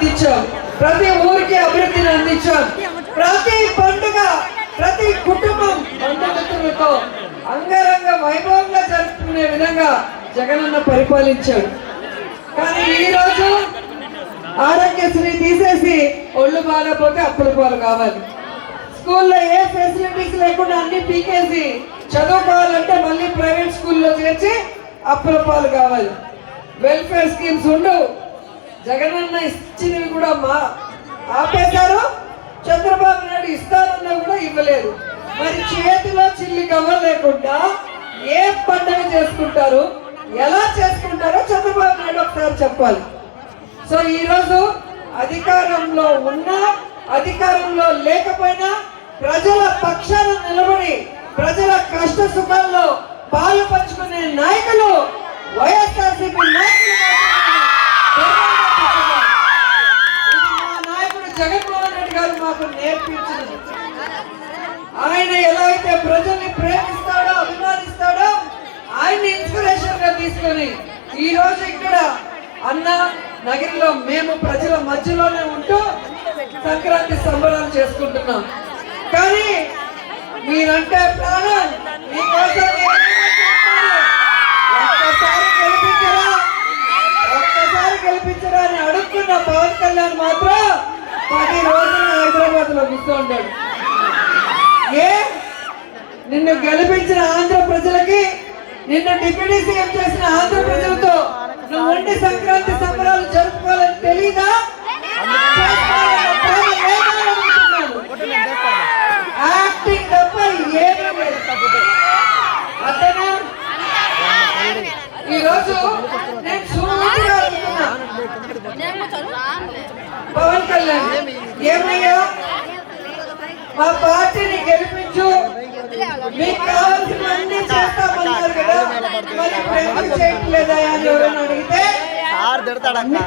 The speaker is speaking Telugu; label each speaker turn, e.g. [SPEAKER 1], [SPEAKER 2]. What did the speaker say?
[SPEAKER 1] అందించాం. ప్రతి ఊరికి అభివృద్ధిని అందించాం. ప్రతి పండుగ ప్రతి కుటుంబం బంధుమిత్రులతో అంగరంగ వైభవంగా జరుపుకునే విధంగా జగనన్న పరిపాలించాడు. కానీ ఈరోజు ఆరోగ్యశ్రీ తీసేసి ఒళ్ళు బాగాపోతే అప్పుల పాలు కావాలి. స్కూల్లో ఏ ఫెసిలిటీస్ లేకుండా అన్ని పీకేసి చదువుకోవాలంటే మళ్ళీ ప్రైవేట్ స్కూల్లో చేర్చి అప్పుల పాలు కావాలి. వెల్ఫేర్ స్కీమ్స్ ఉండవు జగనన్న ఇచ్చినవి కూడా మా ఆపేశారు. చంద్రబాబు నాయుడు ఇస్తానన్నా కూడా ఇవ్వలేదు. మరి చేతిలో చిల్లి కవర్ లేకుండా ఏ పండుగ చేసుకుంటారు? ఎలా చేసుకుంటారో చంద్రబాబు నాయుడు ఒకసారి చెప్పాలి. సో ఈరోజు అధికారంలో ఉన్నా అధికారంలో లేకపోయినా ప్రజల పక్షాన నిలబడి ప్రజల కష్ట సుఖాల్లో పాలు పంచుకునే నాయకులు వైఎస్ఆర్సీపీ మాకు నేర్పించింది ఆయన ఎలా అయితే ప్రజల్ని ప్రేమిస్తాడో అభిమానిస్తాడో ఆయన ఇన్స్పిరేషన్గా తీసుకొని ఈ రోజు ఇక్కడ అన్న నగరిలో మేము ప్రజల మధ్యలోనే ఉంటూ సంక్రాంతి సంబరాలు చేసుకుంటున్నాం. కానీ మీరంటే ప్రాణం. మీకోసం ఒక్కసారి గెలిపించరా? ఒక్కసారి గెలిపించరా అని అడుగుతున్న పవన్ కళ్యాణ్ మాత్రం పది రోజులు హైదరాబాద్లో కూర్చోంటాడు ఏ? నిన్ను గెలిపించిన ఆంధ్ర ప్రజలకి నిన్ను డిప్యూటీ సీఎం చేసిన ఆంధ్ర ప్రజలతో నువ్వు ఉండి సంక్రాంతి సంబరాలు జరుపుకోవాలని తెలీదా. యాక్టింగ్ తప్ప ఏమీ నేను సూటిగా పవన్ కళ్యాణ్ ఏమయ్యా? మా పార్టీని గెలిపించు. మీకు కావాల్సినవన్నీ చేస్తామన్నారు కదా. మరి ఎందుకు చేయట్లేదా అని ఎవరైనా అడిగితే? అన్ని